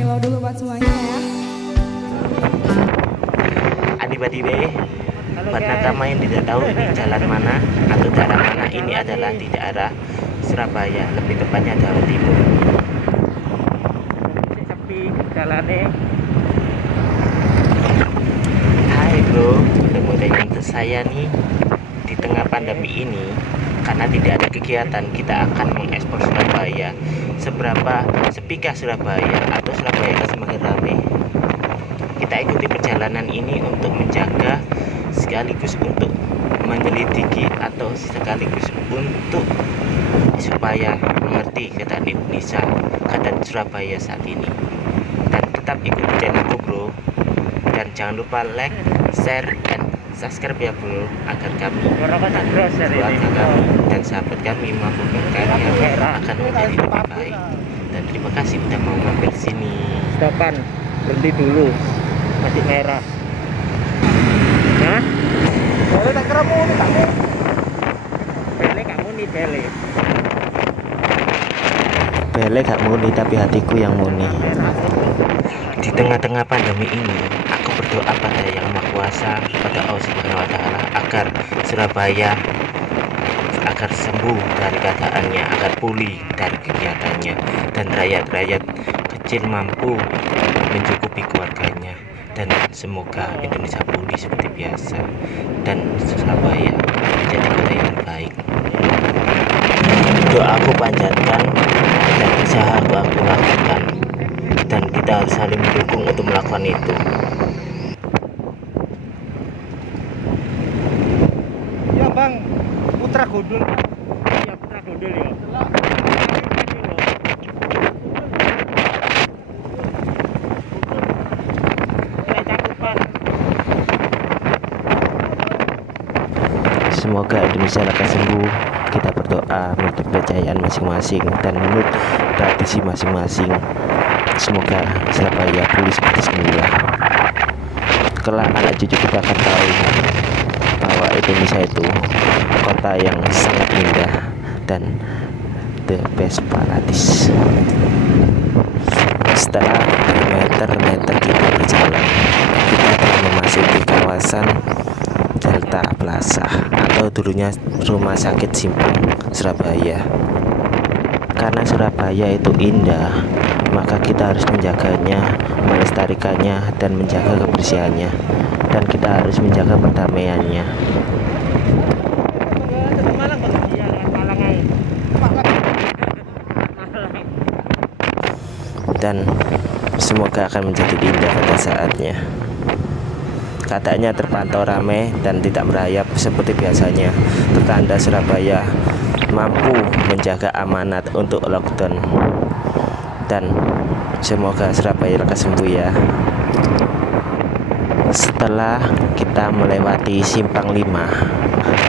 Milo dulu buat semuanya ya. Anybody buat nakama yang tidak tahu ini jalan mana atau daerah mana, ini adalah di daerah Surabaya, lebih tepatnya Jawa Timur. Sepi jalannya. Hai bro, ketemu dengan saya nih di tengah pandemi ini. Karena tidak ada kegiatan, kita akan mengekspor Surabaya. Seberapa sepikah Surabaya atau Surabaya itu semakin ramai. Kita ikuti perjalanan ini untuk menjaga, sekaligus untuk menyelidiki, atau sekaligus untuk supaya mengerti keadaan Indonesia, keadaan Surabaya saat ini. Dan tetap ikuti channelku bro, dan jangan lupa like, share, dan subscribe ya bro, agar kami dan keluarga kami dan sahabat kami maupun karya akan menjadi lebih baik. Dan terima kasih sudah mau mampir sini. Stopan, berhenti dulu, masih merah. Hah? Boleh tak keramu nih kamu? Bele kamu nih bele. Bele gak muni tapi hatiku yang muni. Di tengah-tengah pandemi ini, aku berdoa pada Yang Maha Kuasa, pada Allah Subhanahu wa Ta'ala, agar Surabaya agar sembuh dari keadaannya, agar pulih dari kegiatannya, dan rakyat-rakyat kecil mampu mencukupi keluarganya, dan semoga Indonesia pulih seperti biasa dan Surabaya menjadi kota yang terbaik. Doa aku panjatkan dan usaha aku lakukan, dan kita harus saling mendukung untuk melakukan itu. Ya bang, Putra Gondol. Ya Putra Gondol ya. Semoga Indonesia lekas sembuh. Kita berdoa menurut kepercayaan masing-masing dan menurut tradisi masing-masing. Semoga Surabaya pulih seperti semula. Kelak anak cucu kita akan tahu bahwa Indonesia itu kota yang sangat indah dan the best paradise. Setelah meter-meter kita berjalan, kita telah memasuki kawasan Delta Plaza atau dulunya Rumah Sakit Simpang Surabaya. Karena Surabaya itu indah, maka kita harus menjaganya, melestarikannya, dan menjaga kebersihannya, dan kita harus menjaga perdamaiannya. Dan semoga akan menjadi indah pada saatnya. Keadaannya terpantau ramai dan tidak merayap seperti biasanya. Pertanda Surabaya mampu menjaga amanat untuk lockdown. Dan semoga Surabaya lekas sembuh ya. Setelah kita melewati Simpang 5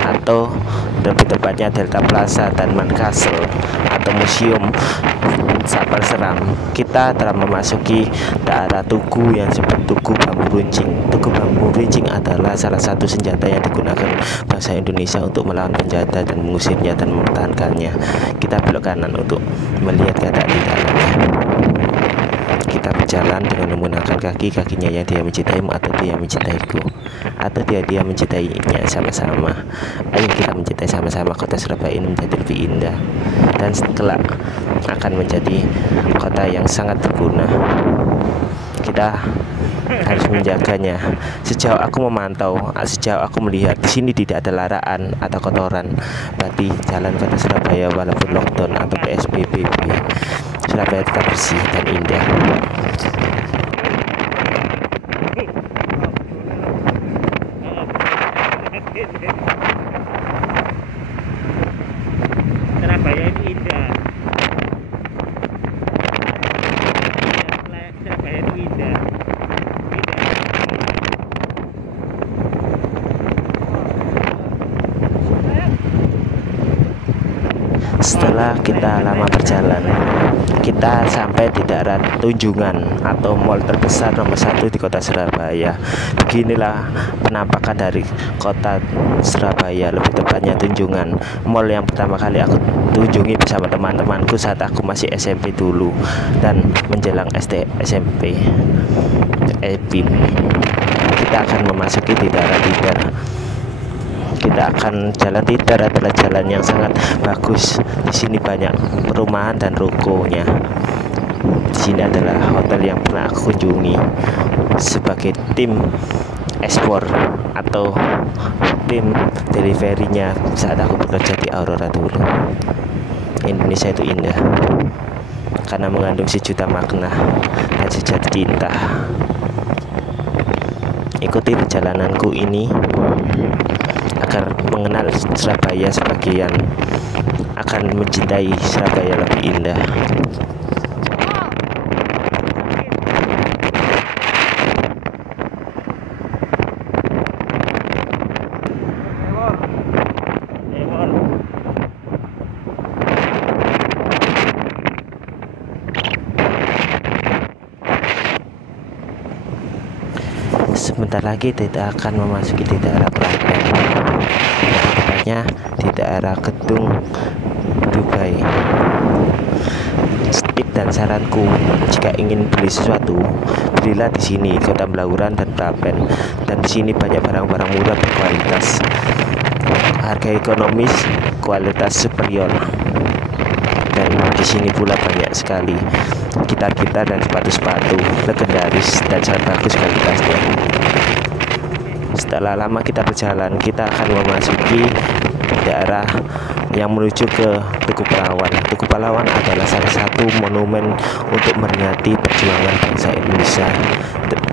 atau lebih tepatnya Delta Plaza dan Mancastle atau Museum Sapal Seram, kita telah memasuki daerah Tugu yang disebut Tugu Bambu Runcing. Tugu Bambu Runcing adalah salah satu senjata yang digunakan bangsa Indonesia untuk melawan penjajah dan mengusirnya dan mempertahankannya. Kita belok kanan untuk melihat keadaan di dalamnya. Kita berjalan dengan menggunakan kakinya yang dia mencintaimu atau dia mencintaiku, atau dia mencintainya sama-sama. Ayo kita mencintai sama-sama kota Surabaya ini menjadi lebih indah dan kelak akan menjadi kota yang sangat berguna. Kita harus menjaganya. Sejauh aku memantau, sejauh aku melihat, di sini tidak ada larangan atau kotoran. Berarti jalan kota Surabaya walaupun lockdown atau PSBB, Surabaya tetap bersih dan indah. Surabaya itu indah. Surabaya itu indah. Setelah kita lama berjalan, kita sampai di daerah Tunjungan atau mall terbesar nomor 1 di kota Surabaya. Beginilah penampakan dari kota Surabaya, lebih tepatnya Tunjungan, mall yang pertama kali aku kunjungi bersama teman-temanku saat aku masih SMP dulu dan menjelang SD SMP. EBIM. Kita akan memasuki di daerah Tidar. Kita akan jalan Tidar adalah jalan yang sangat bagus. Di sini banyak perumahan dan rukonya. Di sini adalah hotel yang pernah aku kunjungi sebagai tim ekspor atau tim deliverynya saat aku bekerja di Aurora dulu. Indonesia itu indah karena mengandung sejuta makna dan sejati cinta. Ikuti perjalananku ini agar mengenal Surabaya sebagian, akan mencintai Surabaya lebih indah. Sebentar lagi kita akan memasuki di daerah Klaten, tepatnya di daerah Gedung Dubai. Tip dan saranku, jika ingin beli sesuatu, belilah di sini, Kota Blauran dan Prapen. Dan di sini banyak barang-barang murah berkualitas, harga ekonomis, kualitas superior. Dan di sini pula banyak sekali gitar-gitar dan sepatu-sepatu legendaris dan sangat bagus kualitasnya. Setelah lama kita berjalan, kita akan memasuki daerah yang menuju ke Tugu Pahlawan. Tugu Pahlawan adalah salah satu monumen untuk memperingati perjuangan bangsa Indonesia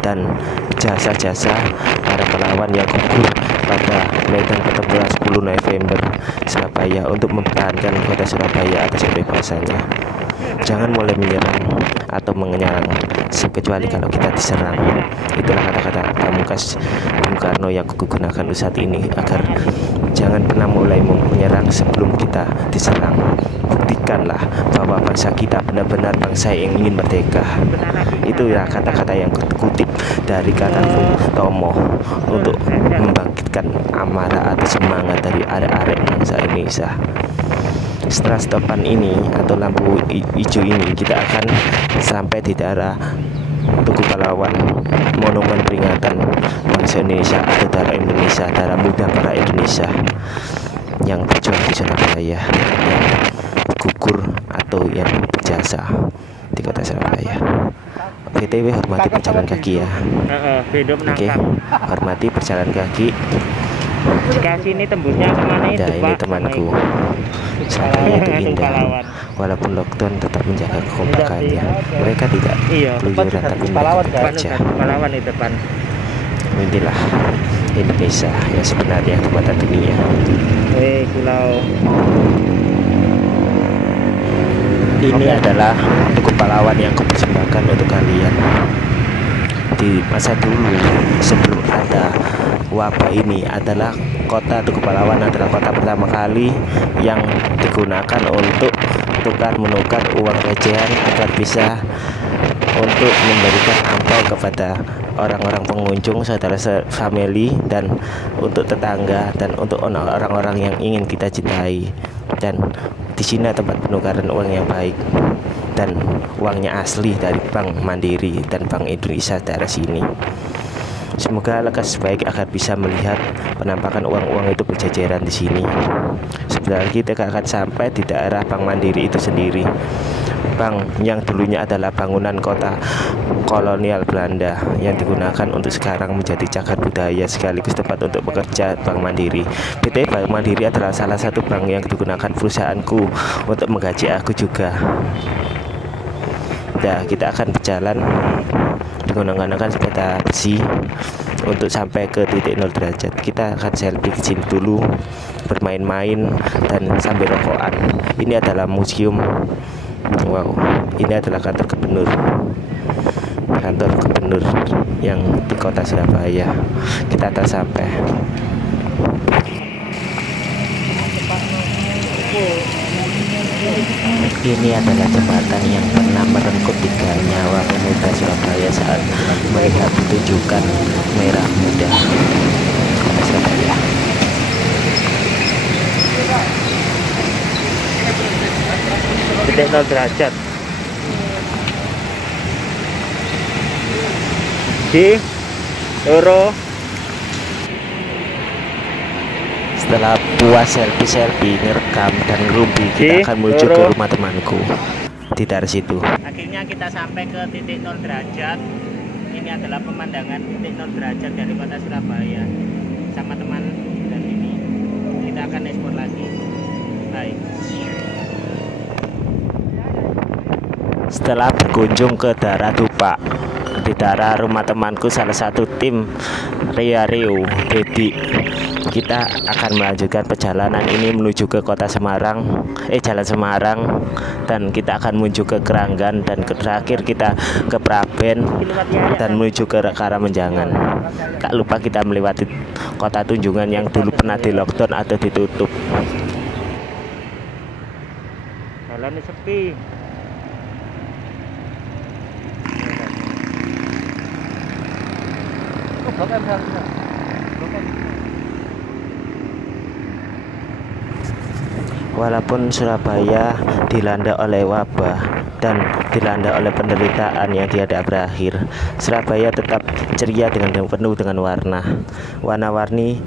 dan jasa-jasa para pahlawan yang gugur pada medan pertempuran 10 November Surabaya untuk mempertahankan kota Surabaya atas kebebasannya. Jangan mulai menyerang atau menyerang kecuali kalau kita diserang. Itulah kata-kata pamungkas Bung Karno yang kugunakan saat ini, agar jangan pernah mulai menyerang sebelum kita diserang. Buktikanlah bahwa bangsa kita benar-benar bangsa yang ingin merdeka. Itu ya kata-kata yang kutip dari kata Bung Tomo untuk membangkitkan amarah atau semangat dari arek-arek bangsa Indonesia. Setelah stopan ini atau lampu hijau ini, kita akan sampai di daerah Tugu Pahlawan, monumen peringatan bangsa Indonesia atau darah Indonesia, darah muda para Indonesia yang berjuang di Surabaya, yang gugur atau yang berjasa di kota Surabaya. BTW hormati perjalanan kaki ya. Oke, hormati perjalanan kaki. Jika sini tembusnya kemana itu, nah, ini Pak? temanku. Surabaya itu indah, walaupun lockdown tetap menjaga kekompakannya. Mereka tidak keluyuran tapi mereka bekerja. Pahlawan itu depan. Inilah Indonesia yang sebenarnya di mata dunia. Pulau. Ini adalah Tugu Pahlawan yang kupersembahkan untuk kalian. Di masa dulu sebelum ada wabah ini, adalah kota Tugu Pahlawan adalah kota pertama kali yang digunakan untuk tukar menukar uang recehan agar bisa untuk memberikan ampau kepada orang-orang pengunjung, saudara family, dan untuk tetangga, dan untuk orang-orang yang ingin kita cintai. Dan di sini tempat penukaran uang yang baik dan uangnya asli dari Bank Mandiri dan Bank Indonesia daerah sini. Semoga lekas baik agar bisa melihat penampakan uang-uang itu berjajaran di sini. Sebentar lagi kita akan sampai di daerah Bank Mandiri itu sendiri. Bank yang dulunya adalah bangunan kota kolonial Belanda yang digunakan untuk sekarang menjadi cagar budaya sekaligus tempat untuk bekerja Bank Mandiri. PT Bank Mandiri adalah salah satu bank yang digunakan perusahaanku untuk menggaji aku juga. Nah, kita akan berjalan menggunakan sepeda besi untuk sampai ke titik 0 derajat. Kita akan selfie di sini dulu, bermain-main dan sambil rokokan. Ini adalah museum. Wow, ini adalah kantor gubernur yang di kota Surabaya. Kita akan sampai. Ini adalah jembatan yang pernah merengkuh 3 nyawa pemuda Surabaya saat melihat pertunjukan Merah Muda Kota Surabaya. Titik 0 derajat di loro. Setelah puas selfie ngerekam dan ngerumpi, kita akan menuju ke rumah temanku di dari situ. Akhirnya kita sampai ke titik 0 derajat. Ini adalah pemandangan titik 0 derajat dari kota Surabaya sama teman, dan ini kita akan ekspor lagi. Baik. Setelah berkunjung ke daerah Dupak, di daerah rumah temanku salah satu tim Rio Dedi, kita akan melanjutkan perjalanan ini menuju ke kota Semarang, Jalan Semarang, dan kita akan menuju ke Keranggan, dan terakhir kita ke Praben dan menuju ke arah Menjangan. Tak lupa kita melewati kota Tunjungan yang dulu pernah di lockdown atau ditutup. Jalan sepi. Walaupun Surabaya dilanda oleh wabah dan dilanda oleh penderitaan yang tiada berakhir, Surabaya tetap ceria dengan penuh dengan warna-warni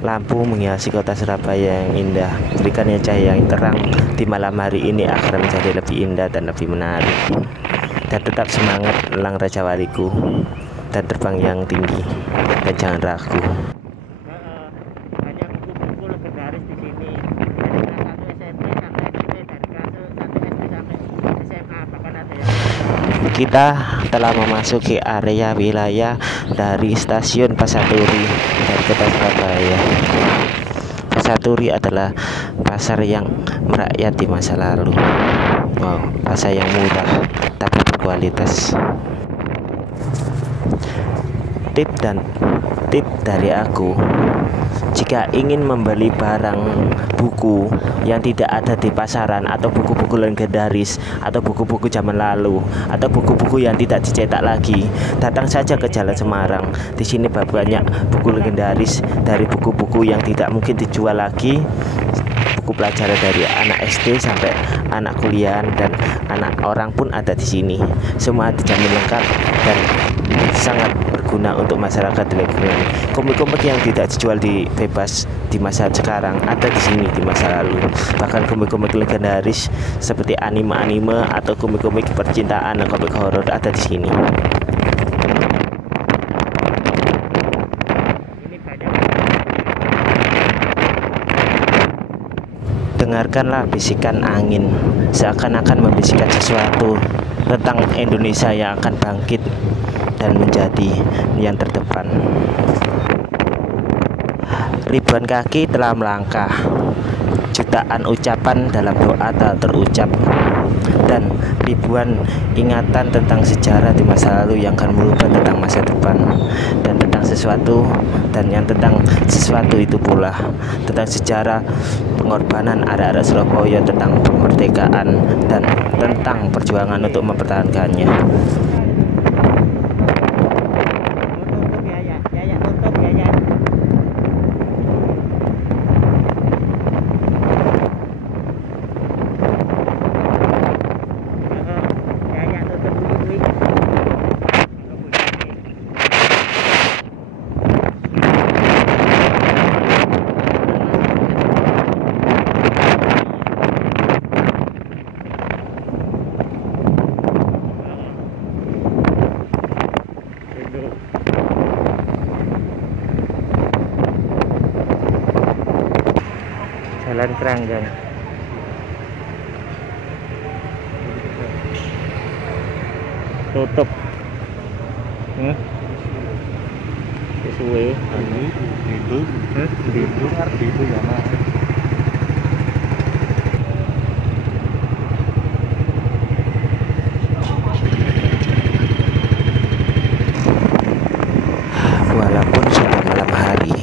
lampu menghiasi kota Surabaya yang indah, berikannya cahaya yang terang di malam hari ini akan menjadi lebih indah dan lebih menarik. Dan tetap semangat elang Raja Waliku, dan terbang yang tinggi, dan jangan ragu. Banyak buku-buku legendaris di sini. Dari kelas 1 SMP sampai SD, dari kelas 1 SD sampai SMA, bahkan ada yang... Kita telah memasuki area wilayah dari stasiun Pasaturi dari kota Surabaya. Pasaturi adalah pasar yang merakyat di masa lalu. Wow, pasar yang murah tapi berkualitas. Tip dari aku, jika ingin membeli barang buku yang tidak ada di pasaran, atau buku-buku legendaris, atau buku-buku zaman lalu, atau buku-buku yang tidak dicetak lagi, datang saja ke Jalan Semarang. Di sini banyak buku legendaris, dari buku-buku yang tidak mungkin dijual lagi, buku pelajaran dari anak SD sampai anak kuliah dan anak orang pun ada di sini. Semua dijamin lengkap dan sangat berguna untuk masyarakat di lingkungan. Komik-komik yang tidak dijual di bebas di masa sekarang ada di sini di masa lalu. Bahkan komik-komik legendaris seperti anime-anime atau komik-komik percintaan dan komik horor ada di sini. Dengarkanlah bisikan angin, seakan-akan membisikkan sesuatu tentang Indonesia yang akan bangkit dan menjadi yang terdepan. Ribuan kaki telah melangkah, jutaan ucapan dalam doa tak terucap, dan ribuan ingatan tentang sejarah di masa lalu yang akan merubah tentang masa depan, dan tentang sesuatu, dan yang tentang sesuatu itu pula tentang sejarah pengorbanan arek-arek Surabaya, tentang kemerdekaan, dan tentang perjuangan untuk mempertahankannya. Jalan Keranggan. Tutup. Sesuai. Itu arti itu ya Mas. Walaupun sudah malam hari,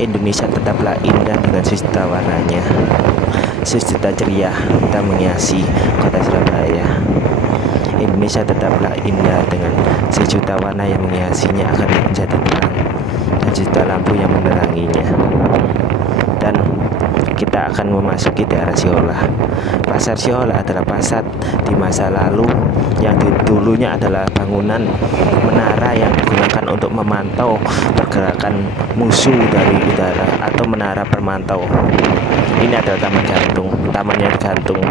Indonesia tetaplah indah dengan sista warnanya. sejuta ceria kita menghiasi kota Surabaya. Indonesia tetaplah indah dengan sejuta warna yang menghiasinya akan menjadi terang dan juta lampu yang meneranginya. Dan kita akan memasuki daerah Siola. Pasar Siola adalah pasar di masa lalu yang dulunya adalah bangunan menara yang digunakan untuk memantau pergerakan musuh dari udara atau menara permantau. Ini adalah taman yang gantung.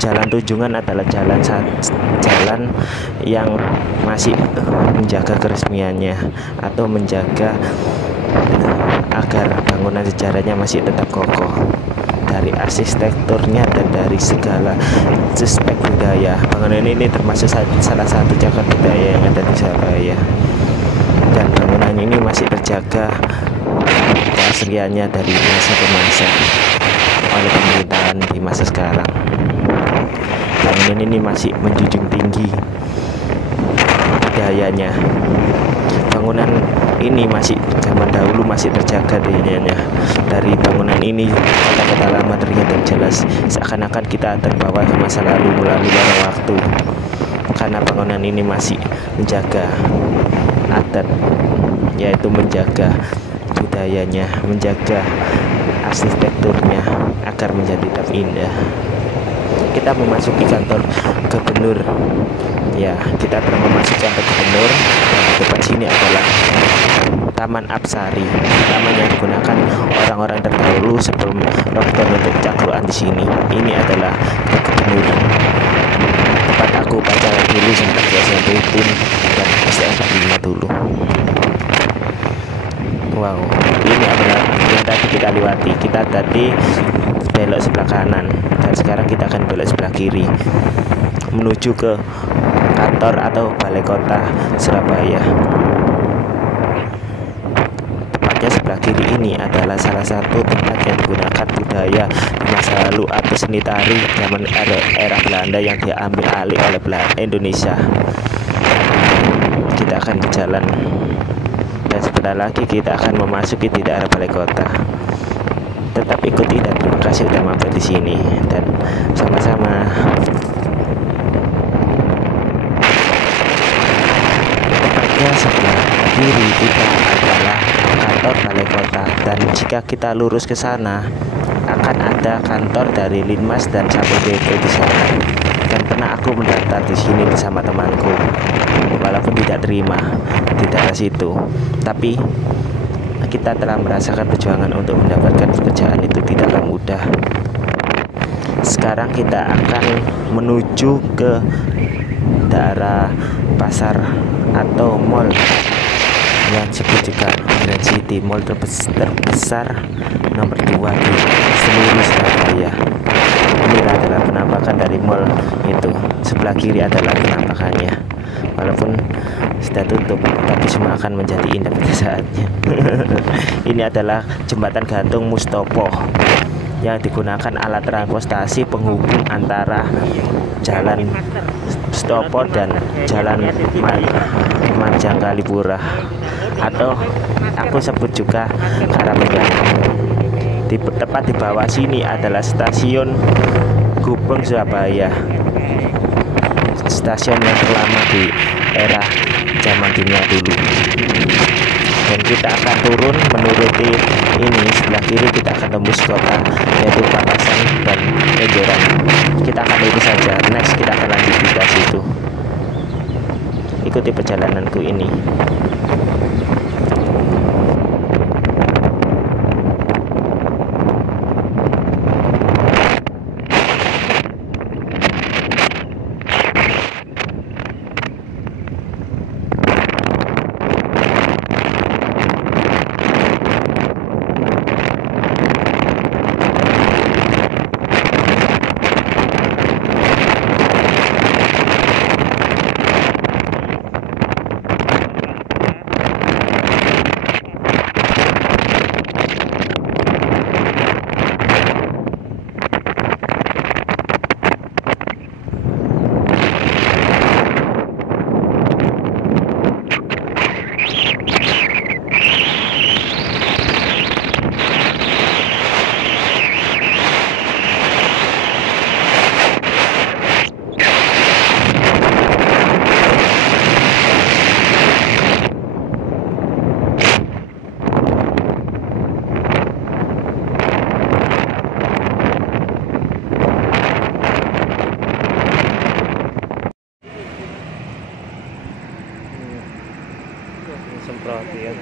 Jalan Tunjungan adalah jalan yang masih menjaga keresmiannya atau menjaga agar bangunan sejarahnya masih tetap kokoh dari arsitekturnya dan dari segala aspek budaya. Bangunan ini termasuk salah satu cagar budaya yang ada di Surabaya, dan bangunan ini masih terjaga keasliannya dari masa ke masa oleh pemerintahan di masa sekarang. Bangunan ini masih menjunjung tinggi budayanya. Bangunan ini masih zaman dahulu masih terjaga dayanya. Dari bangunan ini kota-kota lama terlihat dan jelas, seakan-akan kita terbawa ke masa lalu melalui lorong waktu, karena bangunan ini masih menjaga adat, yaitu menjaga budayanya, menjaga arsitekturnya agar menjadi tetap indah. Kita memasuki kantor gubernur. Ya, kita telah memasuki kantor gubernur, dan di depan sini adalah Taman Apsari, taman yang digunakan orang-orang terdahulu sebelum lockdown untuk cakruan di sini. Ini adalah gubernur tempat aku upacara dulu sempat di SMP PIN dan STM 45 dulu. Wow, ini adalah yang tadi kita lewati. Kita tadi belok sebelah kanan dan sekarang kita akan belok sebelah kiri menuju ke kantor atau balai kota Surabaya. Tepatnya sebelah kiri ini adalah salah satu tempat yang digunakan budaya di masa lalu atau seni tari zaman era Belanda yang diambil alih oleh Indonesia. Kita akan berjalan dan sebentar lagi kita akan memasuki di daerah balai kota. Tetap ikuti dan terima kasih sudah mampir di sini, dan sama-sama. Tepatnya sebelah kiri kita adalah kantor balai kota, dan jika kita lurus ke sana akan ada kantor dari Linmas dan Satpol PP di sana. Dan pernah aku mendaftar di sini bersama temanku, walaupun tidak terima di daerah situ, tapi kita telah merasakan perjuangan untuk mendapatkan pekerjaan itu tidaklah mudah. Sekarang kita akan menuju ke daerah pasar atau mall yang disebut juga Grand City, mall terbesar nomor 2 di seluruh Surabaya. Ini adalah penampakan dari mall itu. Sebelah kiri adalah penampakannya. Walaupun sudah tutup, tapi semua akan menjadi indah pada saatnya. Ini adalah jembatan gantung Mustopo yang digunakan alat transportasi penghubung antara jalan Mustopo dan jalan Manjanggalipura, atau aku sebut juga Karamengan. Tepat di bawah sini adalah stasiun Gubeng Surabaya, stasiun yang terlama di era zaman dunia dulu. Dan kita akan turun menuruti ini. Sebelah kiri kita akan tembus kota, yaitu Papasan dan Kenjeran. Kita akan lurus saja. Next kita akan lanjut di situ. Ikuti perjalananku ini. disemprot ya.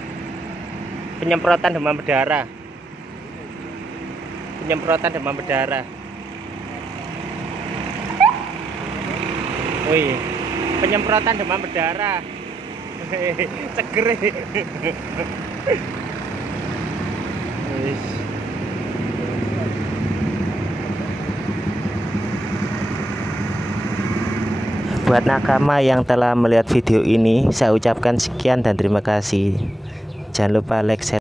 Penyemprotan demam berdarah. Penyemprotan demam berdarah. Wih, penyemprotan demam berdarah. Seger. Buat nakama yang telah melihat video ini, saya ucapkan sekian dan terima kasih. Jangan lupa like, share.